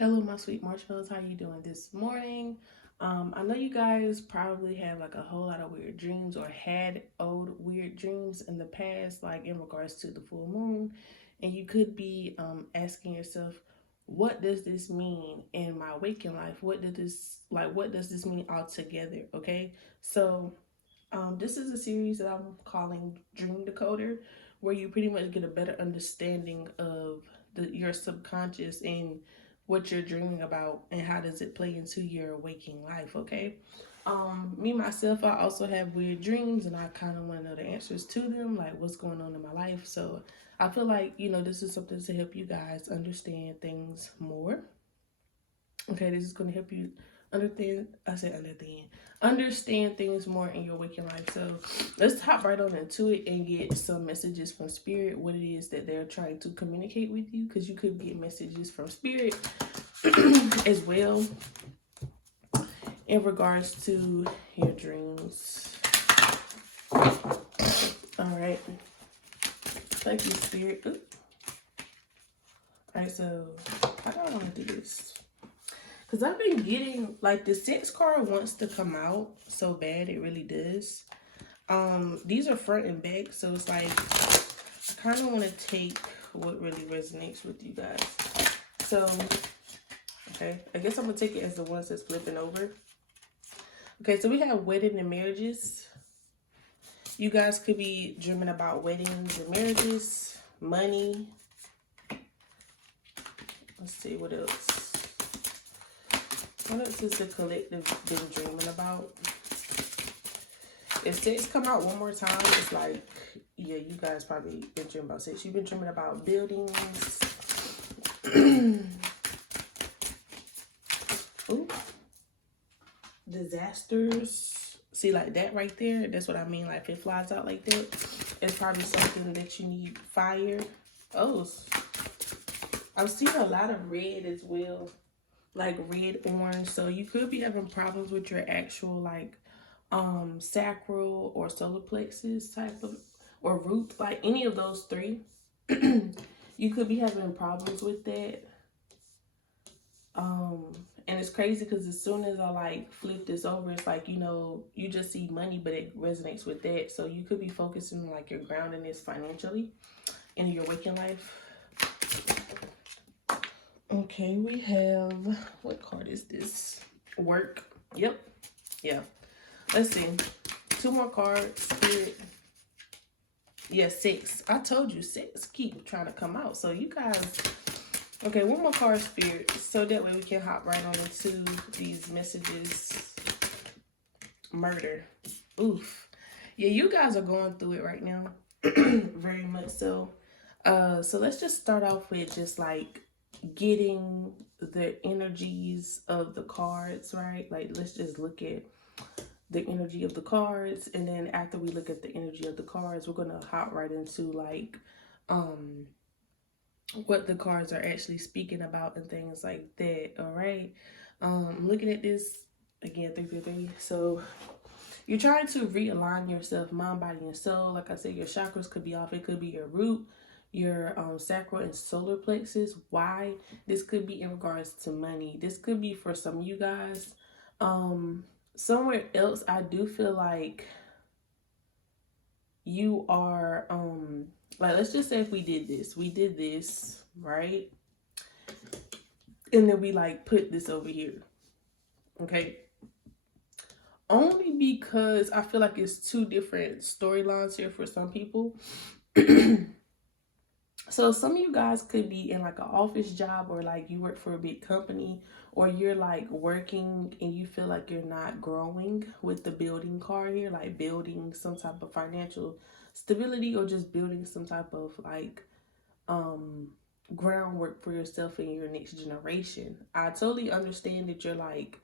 Hello, my sweet marshmallows. How you doing this morning? I know you guys probably have like a whole lot of weird dreams or had old weird dreams in the past, like in regards to the full moon. And you could be asking yourself, what does this mean in my waking life? What does this mean altogether? Okay. So this is a series that I'm calling Dream Decoder, where you pretty much get a better understanding of your subconscious and what you're dreaming about and how does it play into your waking life. Okay. Me myself, I also have weird dreams, and I kind of want to know the answers to them, like what's going on in my life. So I feel like this is something to help you guys understand things more. Okay, this is going to help you understand things more in your waking life. So let's hop right on into it and get some messages from spirit, what it is that they're trying to communicate with you, because you could get messages from spirit as well in regards to your dreams. All right, thank you, spirit. All right, so how do I want to do this? Because I've been getting, like, the sex card wants to come out so bad, it really does. These are front and back, so it's like, I kind of want to take what really resonates with you guys. So, okay, I guess I'm going to take it as the ones that's flipping over. Okay, so we have wedding and marriages. You guys could be dreaming about weddings and marriages, money. Let's see, what else? What else is the collective been dreaming about? If sex come out one more time, it's like, yeah, you guys probably been dreaming about sex. You've been dreaming about buildings. Ooh. Disasters. See, like that right there, that's what I mean. Like, if it flies out like that, it's probably something that you need. Fire. Oh, I'm seeing a lot of red as well. Like red, orange. So you could be having problems with your actual, like, sacral or solar plexus type of, or root, like any of those three. You could be having problems with that. And it's crazy because as soon as I like flip this over, it's like, you just see money, but it resonates with that. So you could be focusing on like your groundedness financially in your waking life. Okay, we have, what card is this? Work. Yep. Yeah. Let's see. Two more cards. Spirit. Yeah, 6. I told you 6 keep trying to come out. So you guys, okay, one more card, Spirit. So that way we can hop right on into these messages. Murder. Oof. Yeah, you guys are going through it right now. Very much so. So let's just start off with just like getting the energies of the cards, right? Like, let's just look at the energy of the cards, and then after we look at the energy of the cards, we're gonna hop right into like what the cards are actually speaking about and things like that. All right. Looking at this again, 333. So you're trying to realign yourself, mind, body, and soul. Like I said, your chakras could be off. It could be your root, your sacral and solar plexus. Why? This could be in regards to money. This could be for some of you guys. Somewhere else, I do feel like you are like, let's just say if we did this, right? And then we like put this over here. Okay. Only because I feel like it's two different storylines here for some people. So some of you guys could be in like an office job, or like you work for a big company, or you're like working and you feel like you're not growing with the building card here, like building some type of financial stability, or just building some type of like groundwork for yourself and your next generation. I totally understand that you're like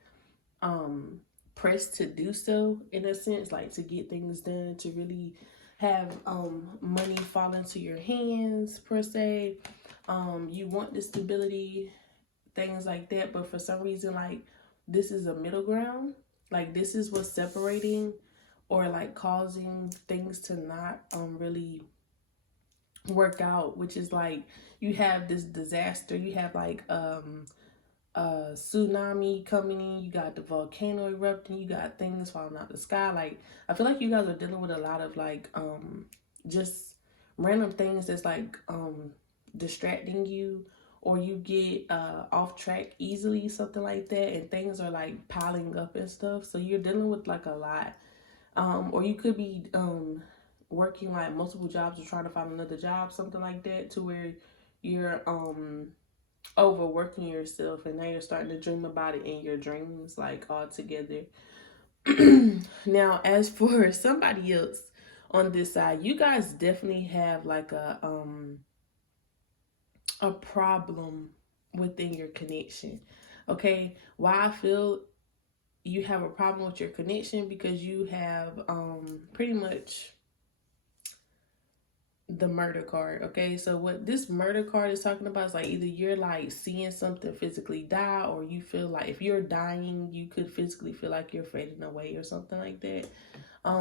pressed to do so, in a sense, like to get things done, to really have money fall into your hands per se. You want the stability, things like that, but for some reason, like, this is a middle ground. Like, this is what's separating or like causing things to not really work out, which is like, you have this disaster, you have like tsunami coming in, you got the volcano erupting, you got things falling out the sky. Like, I feel like you guys are dealing with a lot of like just random things that's like distracting you, or you get off track easily, something like that, and things are like piling up and stuff. So you're dealing with like a lot. Or you could be working like multiple jobs or trying to find another job, something like that, to where you're overworking yourself, and now you're starting to dream about it in your dreams, like all together. Now, as for somebody else on this side, you guys definitely have like a problem within your connection. Okay, why I feel you have a problem with your connection, because you have pretty much the murder card. Okay, so what this murder card is talking about is like either you're like seeing something physically die, or you feel like if you're dying, you could physically feel like you're fading away or something like that.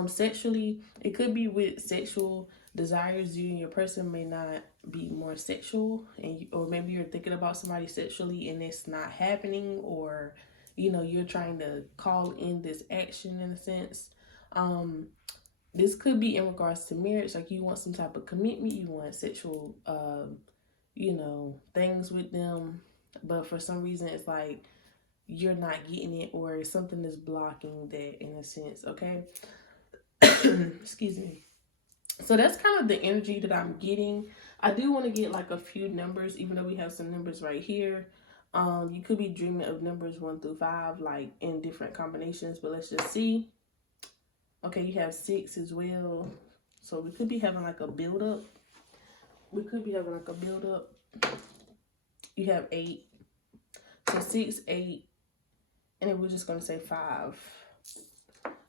Sexually, it could be with sexual desires. You and your person may not be more sexual, and or maybe you're thinking about somebody sexually and it's not happening, or you're trying to call in this action in a sense. This could be in regards to marriage, like you want some type of commitment, you want sexual things with them, but for some reason it's like you're not getting it, or something is blocking that in a sense. Okay. Excuse me. So that's kind of the energy that I'm getting. I do want to get like a few numbers, even though we have some numbers right here. You could be dreaming of numbers 1 through 5, like in different combinations, but let's just see. Okay, you have 6 as well. So we could be having like a build up. You have 8. So 6, 8, and then we're just gonna say 5.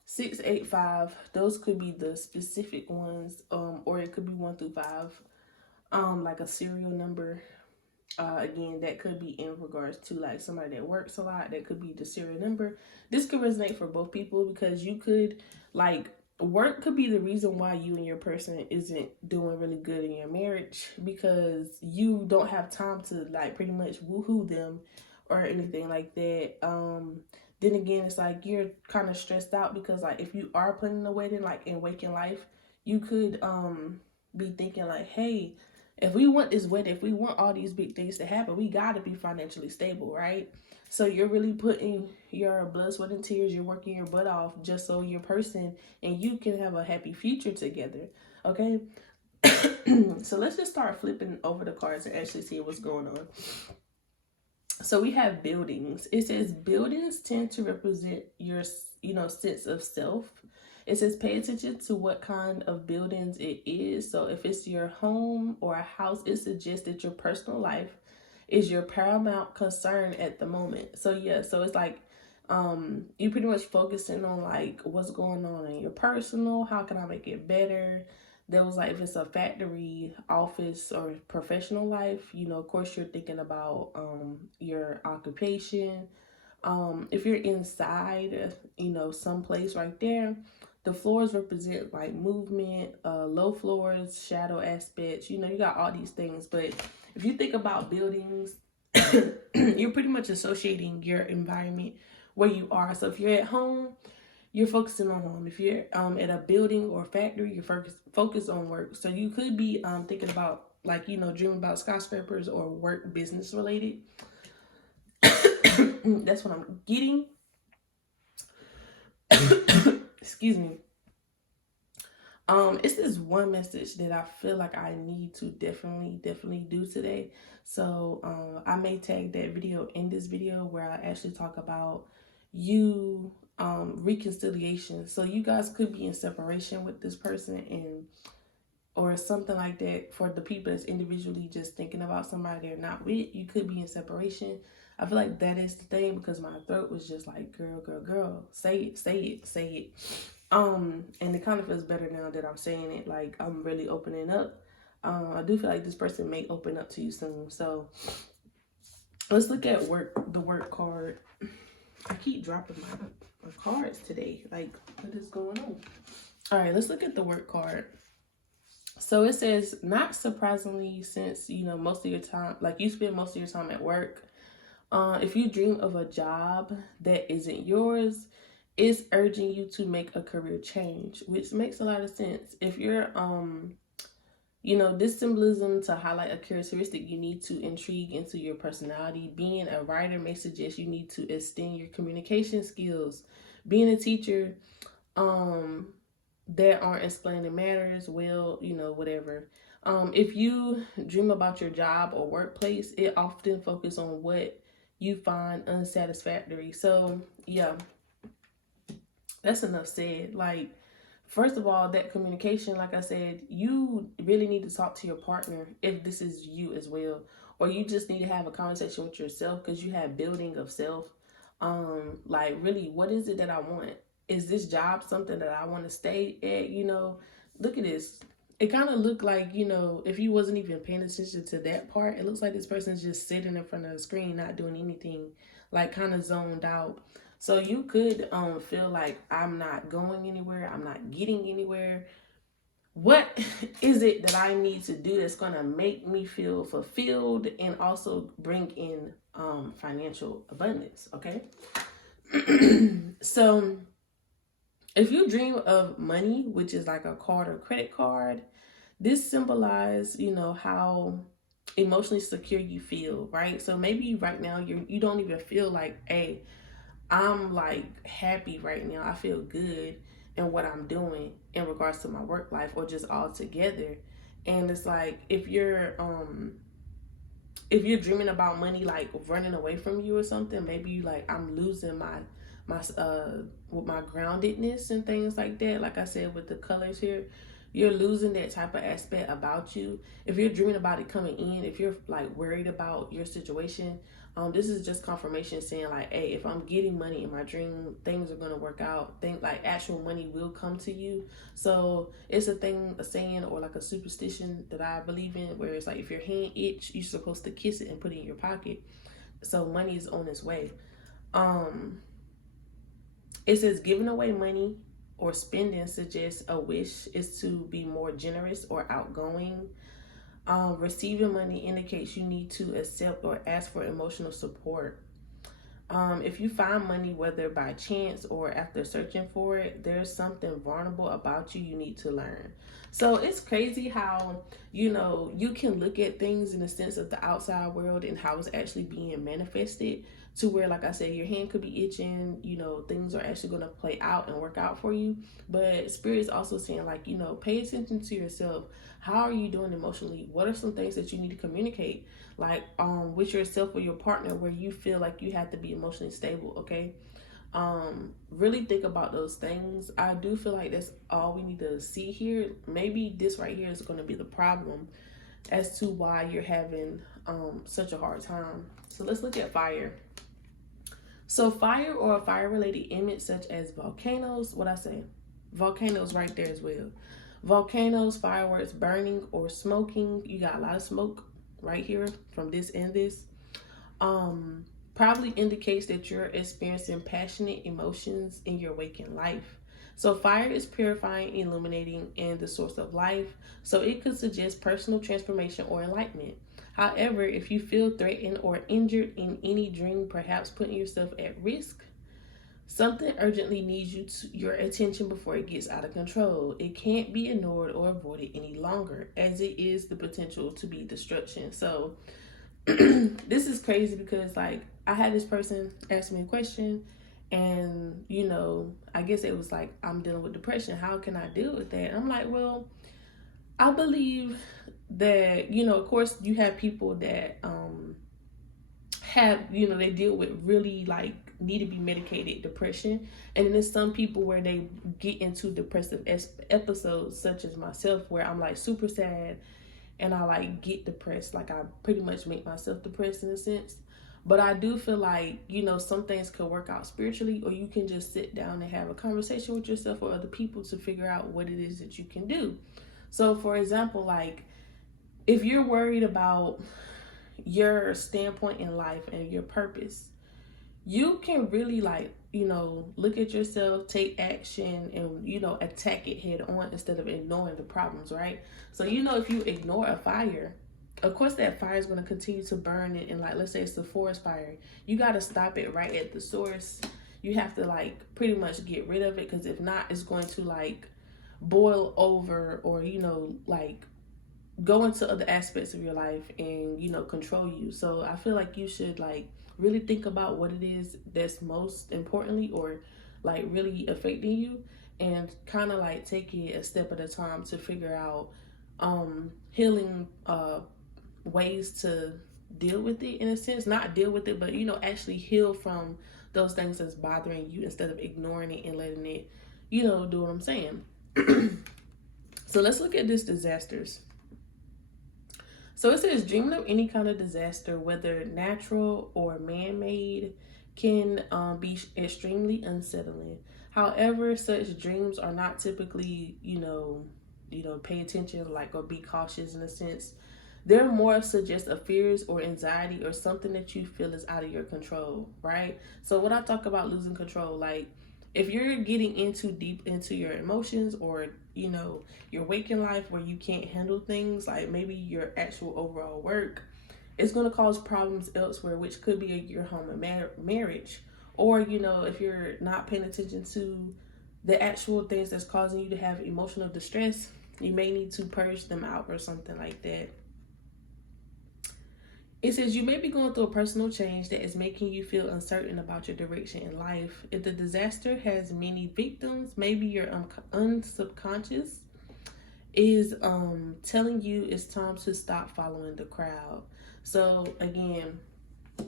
6, 8, 5. Those could be the specific ones, or it could be 1 through 5, like a serial number. Again, that could be in regards to like somebody that works a lot. That could be the serial number. This could resonate for both people, because you could like work could be the reason why you and your person isn't doing really good in your marriage, because you don't have time to like pretty much woohoo them or anything like that. Then again, it's like you're kind of stressed out, because like if you are planning a wedding, like in waking life, you could be thinking like, hey, if we want this wedding, if we want all these big things to happen, we got to be financially stable, right? So you're really putting your blood, sweat, and tears, you're working your butt off just so your person and you can have a happy future together, okay? So let's just start flipping over the cards and actually see what's going on. So we have buildings. It says buildings tend to represent your, sense of self. It says pay attention to what kind of buildings it is. So if it's your home or a house, it suggests that your personal life is your paramount concern at the moment. So yeah, so it's like you pretty much focusing on like what's going on in your personal, how can I make it better? There was like, if it's a factory, office, or professional life, of course you're thinking about your occupation. If you're inside, someplace right there, the floors represent like movement, low floors, shadow aspects, you got all these things. But if you think about buildings, you're pretty much associating your environment where you are. So if you're at home, you're focusing on home. If you're at a building or factory, you're focused on work. So you could be thinking about like, dreaming about skyscrapers or work business related. That's what I'm getting. Excuse me. It's this one message that I feel like I need to definitely do today. So I may tag that video in this video where I actually talk about you reconciliation. So you guys could be in separation with this person, and or something like that. For the people that's individually just thinking about somebody they're not with, you could be in separation. I feel like that is the thing, because my throat was just like, girl, say it. And it kind of feels better now that I'm saying it. Like, I'm really opening up. I do feel like this person may open up to you soon. So let's look at the work card. I keep dropping my cards today. Like, what is going on? All right, let's look at the work card. So it says, not surprisingly, since most of your time, like you spend most of your time at work, If you dream of a job that isn't yours, it's urging you to make a career change, which makes a lot of sense. If you're this symbolism to highlight a characteristic you need to intrigue into your personality. Being a writer may suggest you need to extend your communication skills. Being a teacher, um, that aren't explaining matters, well, whatever. If you dream about your job or workplace, it often focuses on what you find unsatisfactory. So, yeah, that's enough said. Like, first of all, that communication, like I said, you really need to talk to your partner if this is you as well. Or you just need to have a conversation with yourself because you have building of self. Like, really, what is it that I want? Is this job something that I want to stay at? Look at this. It kind of looked like, if you wasn't even paying attention to that part, it looks like this person's just sitting in front of the screen, not doing anything, like kind of zoned out. So you could feel like I'm not going anywhere, I'm not getting anywhere. What is it that I need to do that's gonna make me feel fulfilled and also bring in financial abundance? Okay. So if you dream of money, which is like a card or credit card, this symbolizes, how emotionally secure you feel, right? So maybe right now you don't even feel like, hey, I'm like happy right now. I feel good in what I'm doing in regards to my work life or just all together. And it's like if you're dreaming about money like running away from you or something, maybe you like I'm losing my with my groundedness and things like that. Like I said with the colors here, you're losing that type of aspect about you. If you're dreaming about it coming in, if you're like worried about your situation, this is just confirmation saying like, hey, if I'm getting money in my dream, things are gonna work out. Think like actual money will come to you. So it's a saying, or like a superstition that I believe in, where it's like if your hand itch, you're supposed to kiss it and put it in your pocket. So money is on its way. Um, it says giving away money or spending suggests a wish is to be more generous or outgoing. Receiving money indicates you need to accept or ask for emotional support. If you find money, whether by chance or after searching for it, there's something vulnerable about you need to learn. So it's crazy how, you can look at things in the sense of the outside world and how it's actually being manifested to where, like I said, your hand could be itching, things are actually going to play out and work out for you. But Spirit is also saying, like, pay attention to yourself. How are you doing emotionally? What are some things that you need to communicate? Like with yourself or your partner where you feel like you have to be emotionally stable. Okay. Really think about those things. I do feel like that's all we need to see here. Maybe this right here is going to be the problem as to why you're having such a hard time. So let's look at fire. So fire or a fire related image such as volcanoes, what I say, volcanoes right there as well. Volcanoes, fireworks burning or smoking. You got a lot of smoke right here from this and this. Probably indicates that you're experiencing passionate emotions in your waking life. So fire is purifying, illuminating, and the source of life. So it could suggest personal transformation or enlightenment. However, if you feel threatened or injured in any dream, perhaps putting yourself at risk, something urgently needs your attention before it gets out of control. It can't be ignored or avoided any longer, as it is the potential to be destruction. So this is crazy because like I had this person ask me a question and I guess it was like, I'm dealing with depression. How can I deal with that? And I'm like, well, I believe that, of course you have people that have, they deal with really like need to be medicated depression. And then there's some people where they get into depressive episodes, such as myself, where I'm like super sad and I like get depressed. Like I pretty much make myself depressed in a sense. But I do feel like, some things could work out spiritually, or you can just sit down and have a conversation with yourself or other people to figure out what it is that you can do. So for example, like if you're worried about your standpoint in life and your purpose, you can really like, look at yourself, take action, and, attack it head on instead of ignoring the problems, right? So, if you ignore a fire, of course that fire is going to continue to burn it, and like let's say it's the forest fire, you got to stop it right at the source. You have to like pretty much get rid of it, because if not, it's going to like boil over, or like go into other aspects of your life and control you. So I feel like you should like really think about what it is that's most importantly, or like really affecting you, and kind of like take it a step at a time to figure out healing ways to deal with it, in a sense. Not deal with it, but actually heal from those things that's bothering you, instead of ignoring it and letting it do what I'm saying. So let's look at this disasters. So it says dreaming of any kind of disaster, whether natural or man-made, can be extremely unsettling. However, such dreams are not typically, pay attention, like, or be cautious in a sense. They're more suggest of fears or anxiety or something that you feel is out of your control, right? So when I talk about losing control, like if you're getting into deep into your emotions, or your waking life where you can't handle things, like maybe your actual overall work, it's going to cause problems elsewhere, which could be your home and marriage. Or if you're not paying attention to the actual things that's causing you to have emotional distress, you may need to purge them out or something like that. It says you may be going through a personal change that is making you feel uncertain about your direction in life. If the disaster has many victims, maybe your unsubconscious is telling you it's time to stop following the crowd. So again,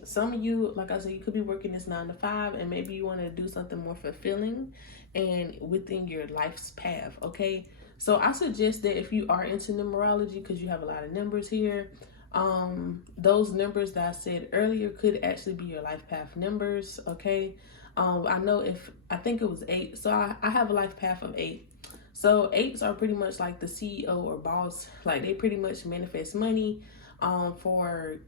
some of you, like I said, you could be working this 9 to 5, and maybe you want to do something more fulfilling and within your life's path. Okay, so I suggest that if you are into numerology, because you have a lot of numbers here, those numbers that I said earlier could actually be your life path numbers. Okay, I think it was 8, so I have a life path of 8. So 8s are pretty much like the CEO or boss, like they pretty much manifest money for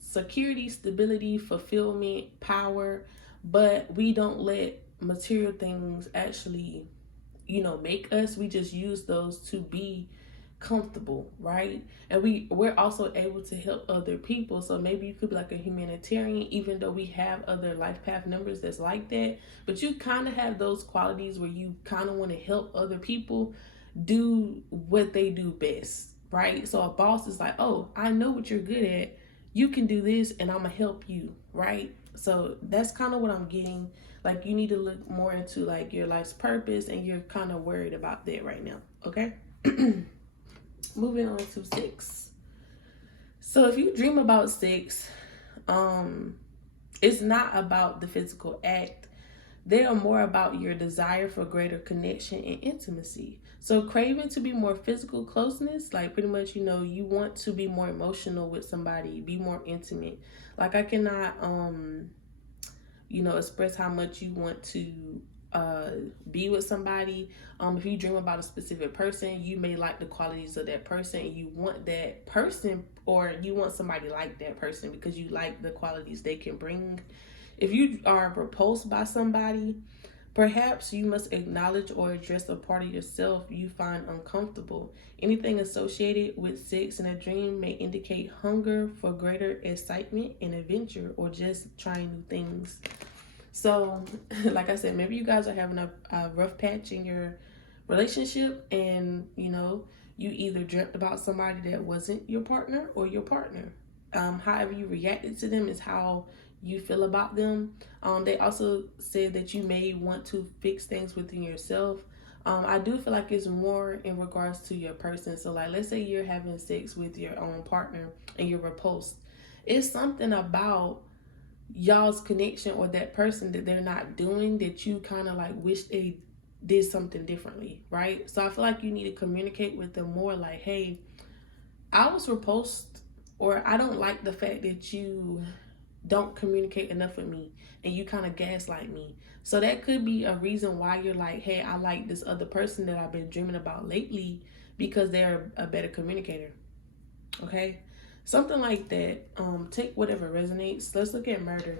security, stability, fulfillment, power. But we don't let material things actually make us. We just use those to be comfortable, right? And we're also able to help other people. So maybe you could be like a humanitarian, even though we have other life path numbers that's like that, but you kind of have those qualities where you kind of want to help other people do what they do best, right? So a boss is like, oh, I know what you're good at, you can do this, and I'm gonna help you, right? So that's kind of what I'm getting. Like you need to look more into like your life's purpose, and you're kind of worried about that right now. Okay. Moving on to 6. So if you dream about 6, it's not about the physical act. They are more about your desire for greater connection and intimacy. So craving to be more physical closeness, like pretty much, you want to be more emotional with somebody, be more intimate. Like I cannot, express how much you want to be with somebody. If you dream about a specific person, you may like the qualities of that person, and you want that person, or you want somebody like that person because you like the qualities they can bring. If you are repulsed by somebody, perhaps you must acknowledge or address a part of yourself you find uncomfortable. Anything associated with 6 in a dream may indicate hunger for greater excitement and adventure, or just trying new things. So, like I said, maybe you guys are having a rough patch in your relationship, and you either dreamt about somebody that wasn't your partner or your partner. However you reacted to them is how you feel about them. They also said that you may want to fix things within yourself. I do feel like it's more in regards to your person. So like, let's say you're having sex with your own partner and you're repulsed. It's something about y'all's connection or that person that they're not doing that you kind of like wish they did something differently, right? So I feel like you need to communicate with them more, like, hey, I was repulsed, or I don't like the fact that you don't communicate enough with me and you kind of gaslight me. So that could be a reason why you're like, hey, I like this other person that I've been dreaming about lately, because they're a better communicator. Okay, something like that. Take whatever resonates. Let's look at murder.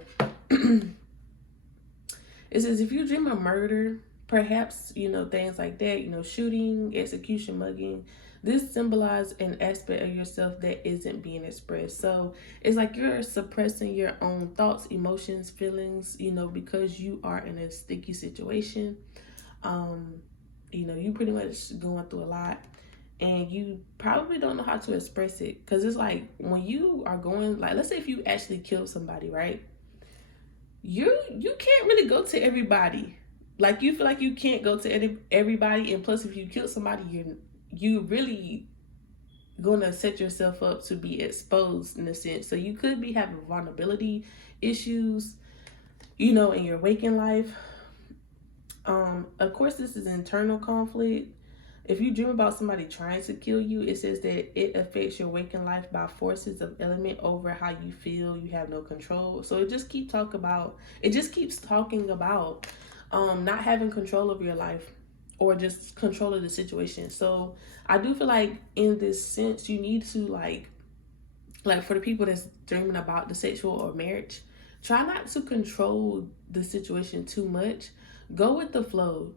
It says if you dream of murder, perhaps things like that, shooting, execution, mugging, This symbolizes an aspect of yourself that isn't being expressed. So it's like you're suppressing your own thoughts, emotions, feelings, because you are in a sticky situation. Um, you pretty much going through a lot, and you probably don't know how to express it, because it's like when you are going, like, let's say if you actually kill somebody, right? You can't really go to everybody. Like, you feel like you can't go to everybody, and plus if you kill somebody, you really gonna set yourself up to be exposed in a sense. So you could be having vulnerability issues, in your waking life. Of course, this is internal conflict. If you dream about somebody trying to kill you, it says that it affects your waking life by forces of element over how you feel. You have no control. So it just keeps talking about not having control of your life, or just control of the situation. So I do feel like in this sense you need to, like for the people that's dreaming about the sexual or marriage, try not to control the situation too much. Go with the flow.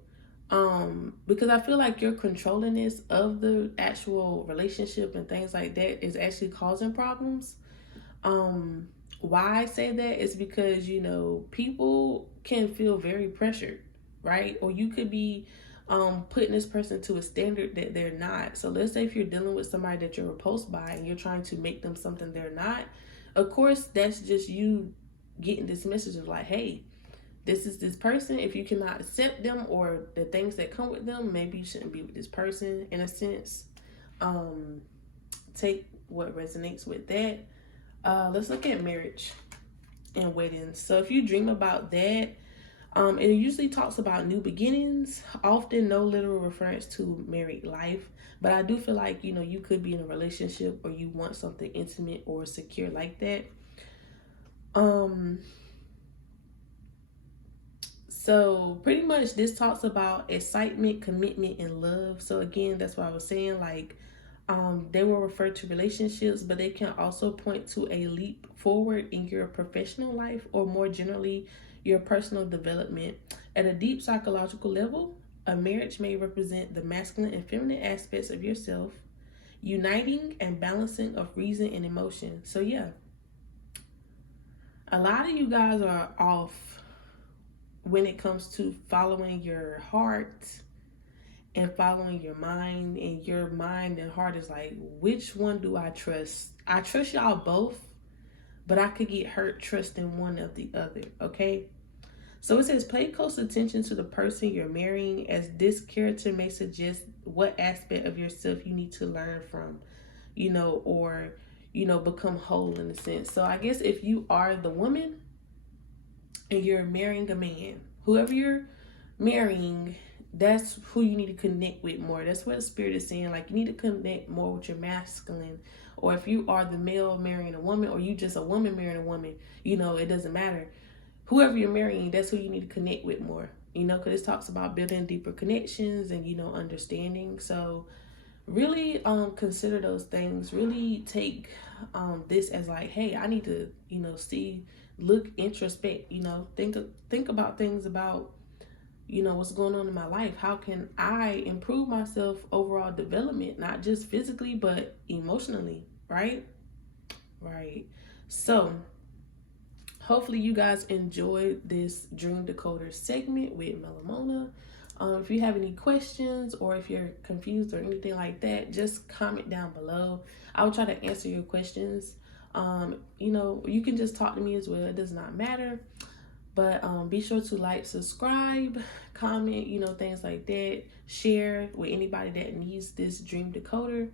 Because I feel like your controllingness of the actual relationship and things like that is actually causing problems. um why I say that is because people can feel very pressured, right? Or you could be putting this person to a standard that they're not. So let's say if you're dealing with somebody that you're repulsed by and you're trying to make them something they're not, of course that's just you getting this message of like, hey, this is this person. If you cannot accept them or the things that come with them, maybe you shouldn't be with this person, in a sense. Take what resonates with that. Let's look at marriage and weddings. So if you dream about that, it usually talks about new beginnings, often no literal reference to married life. But I do feel like, you could be in a relationship or you want something intimate or secure like that. So pretty much this talks about excitement, commitment, and love. So again, that's what I was saying. Like, they will refer to relationships, but they can also point to a leap forward in your professional life, or more generally, your personal development. At a deep psychological level, a marriage may represent the masculine and feminine aspects of yourself, uniting and balancing of reason and emotion. So yeah, a lot of you guys are off when it comes to following your heart and following your mind, and your mind and heart is like, which one do I trust? I trust y'all both, but I could get hurt trusting one of the other. Okay, so it says pay close attention to the person you're marrying, as this character may suggest what aspect of yourself you need to learn from, or become whole, in a sense. So I guess if you are the woman and you're marrying a man, whoever you're marrying, that's who you need to connect with more. That's what the spirit is saying. Like, you need to connect more with your masculine. Or if you are the male marrying a woman, or you just a woman marrying a woman, it doesn't matter. Whoever you're marrying, that's who you need to connect with more. Because it talks about building deeper connections and understanding. So really consider those things. Really take this as like, hey, I need to see, look, introspect. Think about things about what's going on in my life. How can I improve myself overall development, not just physically but emotionally, right? So hopefully you guys enjoyed this dream decoder segment with HttpMonaa. If you have any questions, or if you're confused or anything like that, just comment down below. I will try to answer your questions. You can just talk to me as well. It does not matter. But be sure to like, subscribe, comment, things like that. Share with anybody that needs this dream decoder.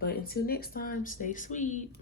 But until next time, stay sweet.